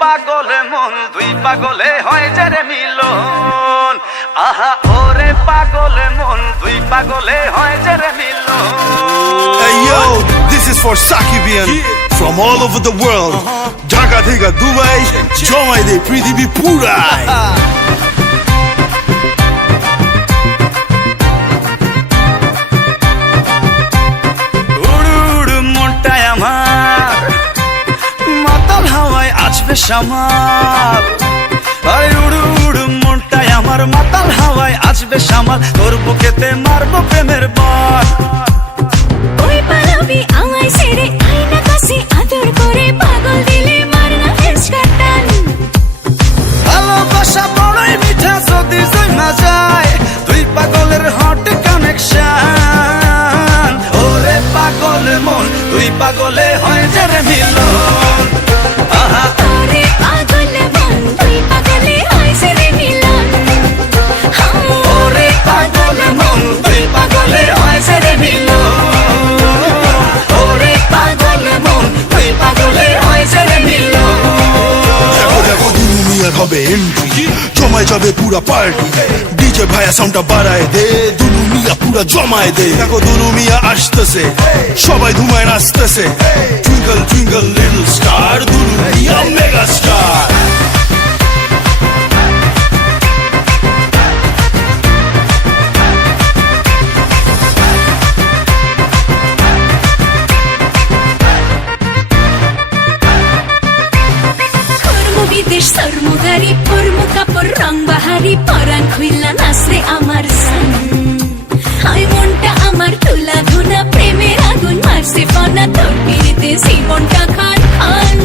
পাগল মন দুই পাগলে হয় যে রে মিলন আহা ওরে পাগল মন দুই পাগলে হয় যে রে মিলন Hey yo, this is for Sakibian from all over the world. Dhaka theka Dubai, jomai de prithibi purai. সামাল আরে উড়ু উড়ু মনটাই আমার মাতাল হাওয়ায় আসবে সামাল তোর বুকেতে মারবো প্রেমের বল ওই পালাবি আমায় ছেড়ে আয়না কাছে আদর করে পাগল দিলে মারনা হেসকাটান ভালোবাসা বড়ই মিঠা যদি জমা যায় দুই পাগলের হট কানেকশন ওরে পাগল মন দুই পাগলে হয় যে রে মিলন আহা ওরে পাগল মন দুই পাগলে হয় যে রে মিলন ওরে পাগল মন দুই পাগলে হয় যে রে মিলন ওরে পাগল মন দুই পাগলে হয় যে রে মিলন দেখো দেখো দুলু মিয়ার হবে এন্ট্রি জমায় যাবে পুরা পার্টি ডিজে ভাইয়া সাউন্ডটা বাড়ায় দে দুলু মিয়া পুরা জমায় দে দেখো দুলু মিয়া আসতেছে সবাই ধুমায় নাচতেছে twinkle twinkle little star Dulu Mia mega star বিদেশ সর্মদারি পরম কাপড় রং বাহারি পরাণ খুইলা নাচরে আমার সান হাই মনটা আমার তুলা ধুনা প্রেমের আগুন মারছে ফনা তোর পিড়িতে জীবনটা খান খান